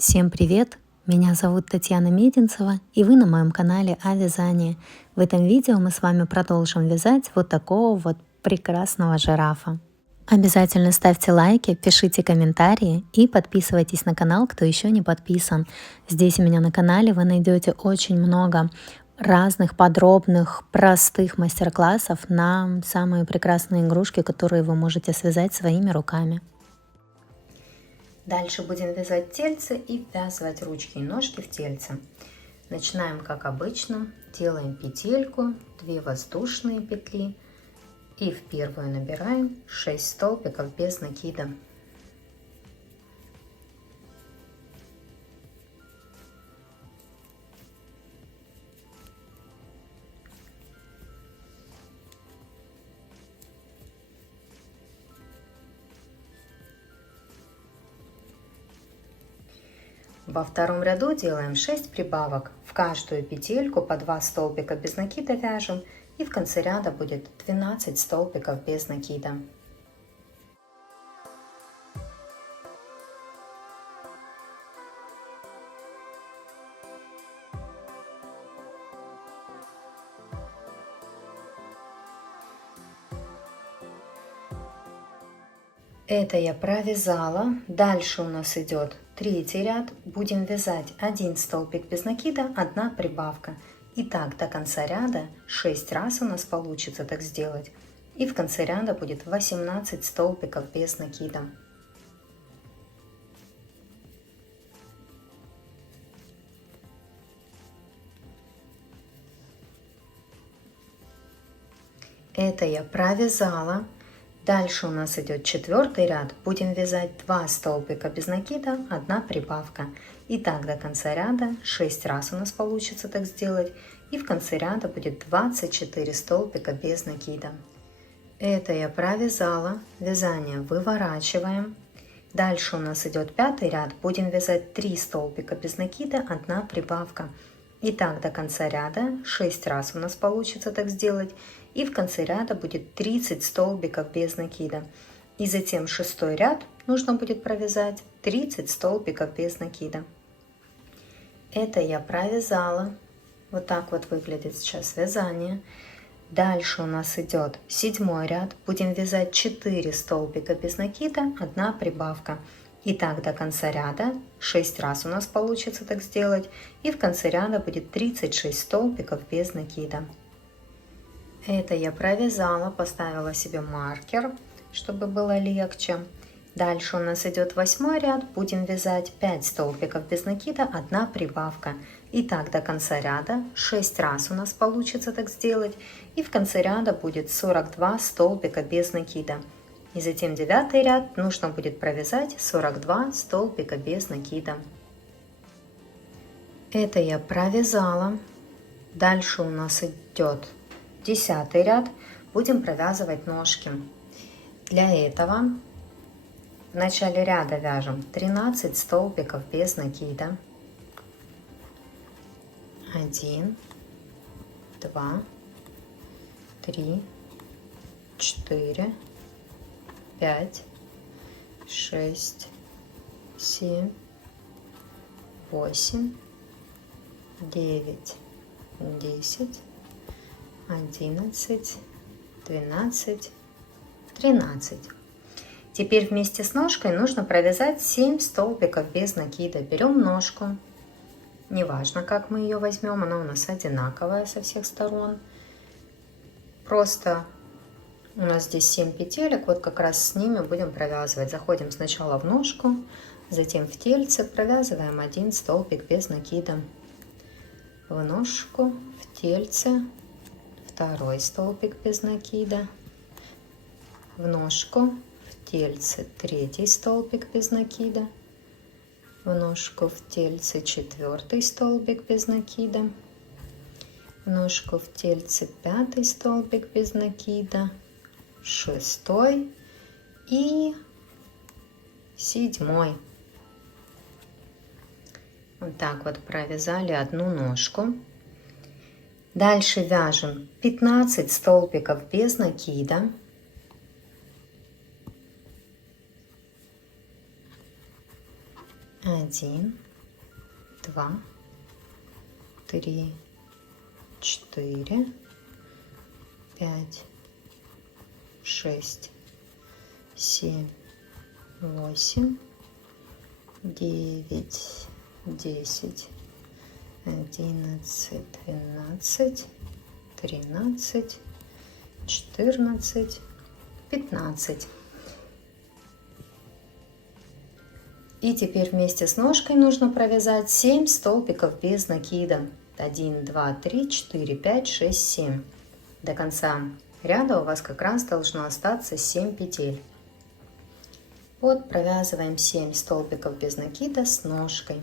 Всем привет! Меня зовут Татьяна Мединцева, и вы на моем канале о вязании. В этом видео мы с вами продолжим вязать вот такого вот прекрасного жирафа. Обязательно ставьте лайки, пишите комментарии и подписывайтесь на канал, кто еще не подписан. Здесь у меня на канале вы найдете очень много разных подробных, простых мастер-классов на самые прекрасные игрушки, которые вы можете связать своими руками. Дальше будем вязать тельце и ввязывать ручки и ножки в тельце. Начинаем как обычно, делаем петельку, 2 воздушные петли и в первую набираем 6 столбиков без накида. Во втором ряду делаем 6 прибавок. В каждую петельку по 2 столбика без накида вяжем, и в конце ряда будет 12 столбиков без накида. Это я провязала. Дальше у нас идет третий ряд. Будем вязать 1 столбик без накида, 1 прибавка. И так до конца ряда 6 раз у нас получится так сделать. И в конце ряда будет 18 столбиков без накида. Это я провязала. Дальше у нас идет четвертый ряд. Будем вязать 2 столбика без накида, 1 прибавка. И так до конца ряда 6 раз у нас получится так сделать. И в конце ряда будет 24 столбика без накида. Это я провязала. Вязание выворачиваем. Дальше у нас идет 5-й ряд. Будем вязать 3 столбика без накида, 1 прибавка. И так до конца ряда 6 раз у нас получится так сделать. И в конце ряда будет 30 столбиков без накида. И затем 6-й ряд нужно будет провязать 30 столбиков без накида. Это я провязала. Вот так вот выглядит сейчас вязание. Дальше у нас идет 7-й ряд. Будем вязать 4 столбика без накида, 1 прибавка. И так до конца ряда 6 раз у нас получится так сделать. И в конце ряда будет 36 столбиков без накида. Это я провязала, поставила себе маркер, чтобы было легче. Дальше у нас идет 8-й ряд. Будем вязать 5 столбиков без накида, 1 прибавка. И так до конца ряда 6 раз у нас получится так сделать. И в конце ряда будет 42 столбика без накида. И затем 9-й ряд нужно будет провязать 42 столбика без накида. Это я провязала. Дальше у нас идет 10-й ряд. Будем провязывать ножки. Для этого в начале ряда вяжем 13 столбиков без накида. 1, 2, 3, 4, 5, 6, 7, 8, 9, 10, 11, 12, 13. Теперь вместе с ножкой нужно провязать 7 столбиков без накида. Берем ножку. Неважно, как мы ее возьмем, она у нас одинаковая со всех сторон. Просто у нас здесь 7 петелек, вот как раз с ними будем провязывать. Заходим сначала в ножку, затем в тельце, провязываем 1 столбик без накида. В ножку, в тельце, 2 столбик без накида. В ножку, в тельце, 3 столбик без накида. В ножку, в тельце, 4 столбик без накида. В ножку, в тельце, 5 столбик без накида. 6 и 7. Вот так вот провязали одну ножку. Дальше вяжем 15 столбиков без накида. 1, 2, 3, 4, 5, 6, 7, 8, 9, 10, 11, 12, 13, 14, 15. И теперь вместе с ножкой нужно провязать 7 столбиков без накида. 1, 2, 3, 4, 5, 6, 7. До конца ряда у вас как раз должно остаться 7 петель. Вот провязываем 7 столбиков без накида с ножкой.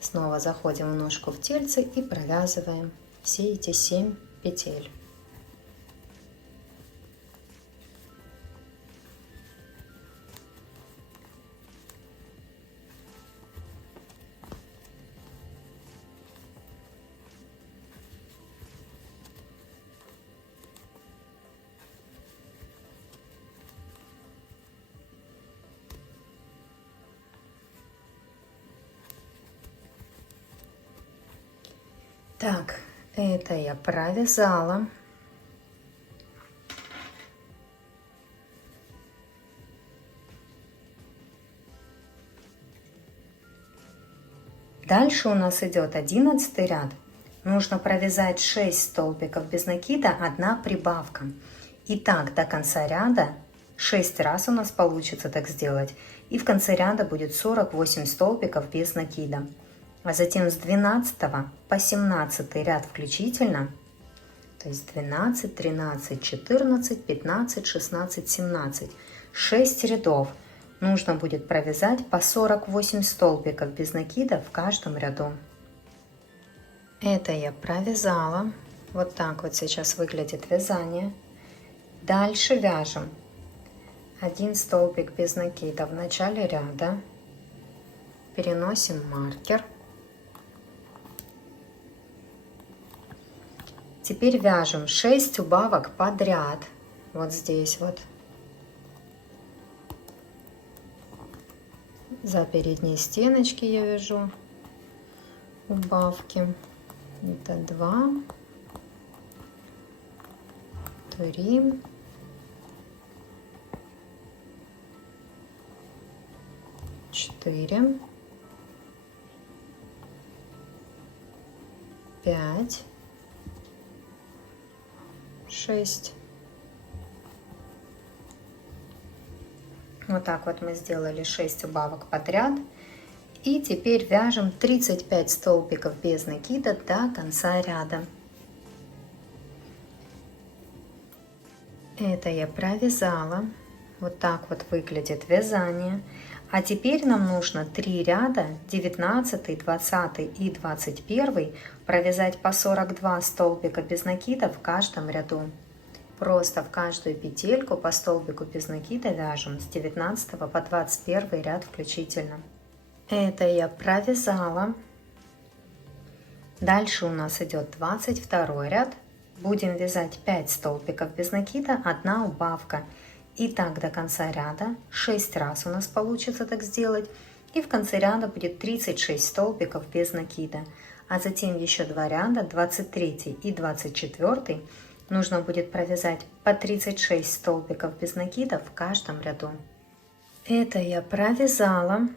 Снова заходим в ножку в тельце и провязываем все эти 7 петель. Так, это я провязала. Дальше у нас идет 11 ряд. Нужно провязать 6 столбиков без накида, 1 прибавка. И так до конца ряда 6 раз у нас получится так сделать. И в конце ряда будет 48 столбиков без накида. А затем с 12 по 17 ряд включительно, то есть 12, 13, 14, 15, 16, 17, 6 рядов нужно будет провязать по 48 столбиков без накида в каждом ряду. Это я провязала. Вот так вот сейчас выглядит вязание. Дальше вяжем 1 столбик без накида в начале ряда. Переносим маркер. Теперь вяжем 6 убавок подряд. Вот здесь вот. За передние стеночки я вяжу убавки. Это 2, 3, 4, 5, 6. Вот так вот мы сделали 6 убавок подряд. И теперь вяжем 35 столбиков без накида до конца ряда. Это я провязала. Вот так вот выглядит вязание. А теперь нам нужно 3 ряда, 19, 20 и 21, провязать по 42 столбика без накида в каждом ряду. Просто в каждую петельку по столбику без накида вяжем с 19 по 21 ряд включительно. Это я провязала. Дальше у нас идет 22 ряд. Будем вязать 5 столбиков без накида, 1 убавка. И так до конца ряда 6 раз у нас получится так сделать. И в конце ряда будет 36 столбиков без накида. А затем еще 2 ряда, 23 и 24, нужно будет провязать по 36 столбиков без накида в каждом ряду. Это я провязала.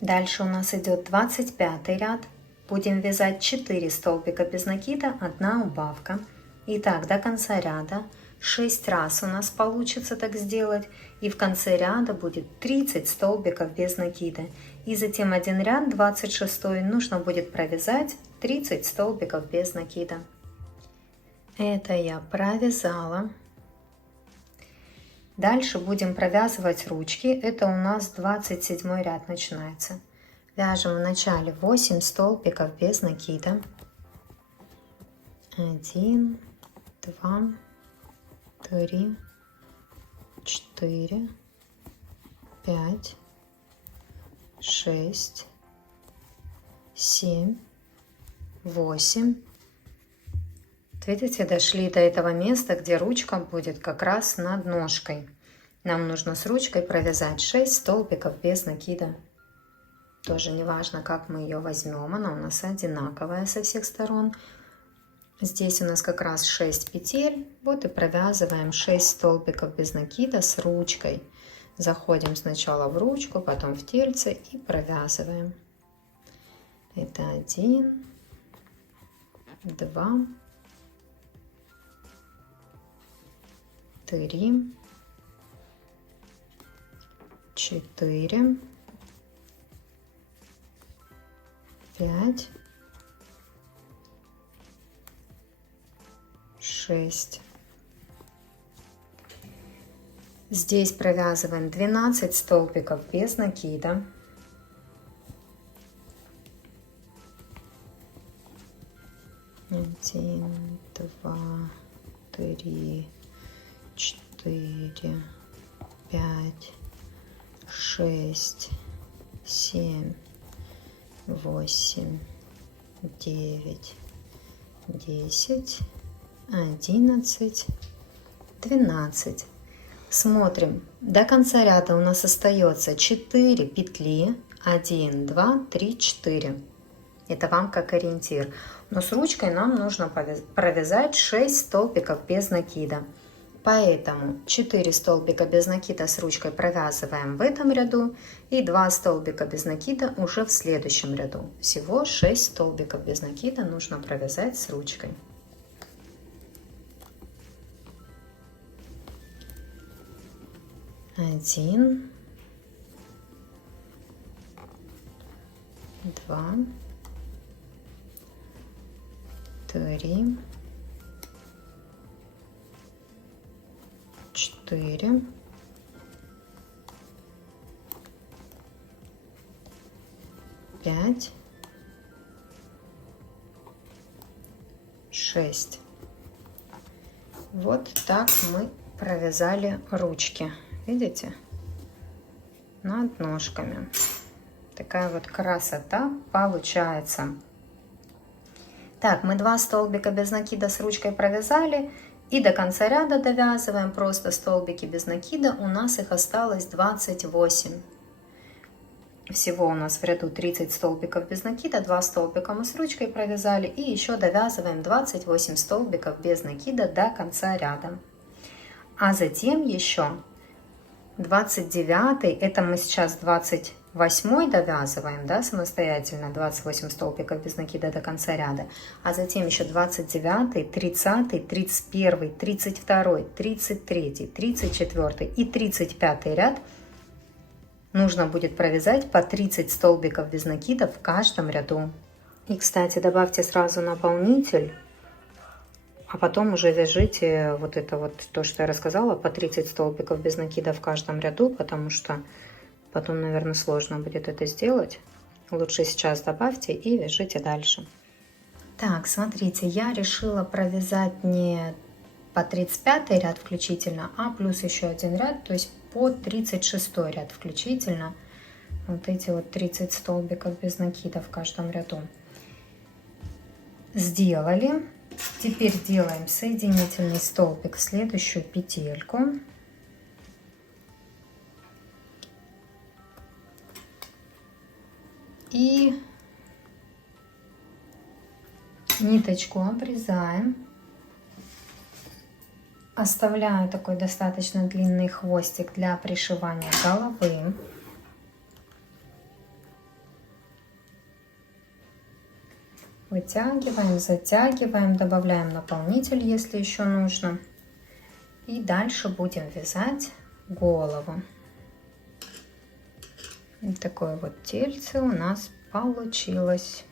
Дальше у нас идет 25 ряд. Будем вязать 4 столбика без накида, 1 убавка. И так до конца ряда 6 раз у нас получится так сделать. И в конце ряда будет 30 столбиков без накида. И затем один ряд, 26, нужно будет провязать 30 столбиков без накида. Это я провязала. Дальше будем провязывать ручки. Это у нас 27 ряд начинается. Вяжем в начале 8 столбиков без накида. 1, 2, 3, 4, 5, 6, 7, 8. Видите, дошли до этого места, где ручка будет как раз над ножкой. Нам нужно с ручкой провязать 6 столбиков без накида. Тоже не важно, как мы ее возьмем, она у нас одинаковая со всех сторон. Здесь у нас как раз 6 петель. Вот и провязываем 6 столбиков без накида с ручкой. Заходим сначала в ручку, потом в тельце и провязываем. Это 1, 2, 3, 4, 5, 6. Здесь провязываем 12 столбиков без накида. 1, 2, 3, 4, 5, 6, 7, 8, 9, 10, 11, 12. Смотрим, до конца ряда у нас остается 4 петли, 1, 2, 3, 4. Это вам как ориентир. Но с ручкой нам нужно провязать 6 столбиков без накида. Поэтому 4 столбика без накида с ручкой провязываем в этом ряду и 2 столбика без накида уже в следующем ряду. Всего 6 столбиков без накида нужно провязать с ручкой. Один, 2, 3, 4, 5, 6. Вот так мы провязали ручки. Видите? Над ножками. Такая вот красота получается. Так, мы 2 столбика без накида с ручкой провязали. И до конца ряда довязываем просто столбики без накида. У нас их осталось 28. Всего у нас в ряду 30 столбиков без накида. 2 столбика мы с ручкой провязали. И еще довязываем 28 столбиков без накида до конца ряда. А затем еще 29, это мы сейчас 28 довязываем, да, самостоятельно, 28 столбиков без накида до конца ряда, а затем еще 29, 30, 31, 32, 33, 34 и 35 ряд нужно будет провязать по 30 столбиков без накида в каждом ряду. И, кстати, добавьте сразу наполнитель. А потом уже вяжите вот это вот, то, что я рассказала, по 30 столбиков без накида в каждом ряду, потому что потом, наверное, сложно будет это сделать. Лучше сейчас добавьте и вяжите дальше. Так, смотрите, я решила провязать не по 35 ряд включительно, а плюс еще один ряд, то есть по 36 ряд включительно. Вот эти вот 30 столбиков без накида в каждом ряду. Сделали. Теперь делаем соединительный столбик в следующую петельку. И ниточку обрезаем. Оставляю такой достаточно длинный хвостик для пришивания головы. Вытягиваем, затягиваем, добавляем наполнитель, если еще нужно. И дальше будем вязать голову. И такое вот тельце у нас получилось.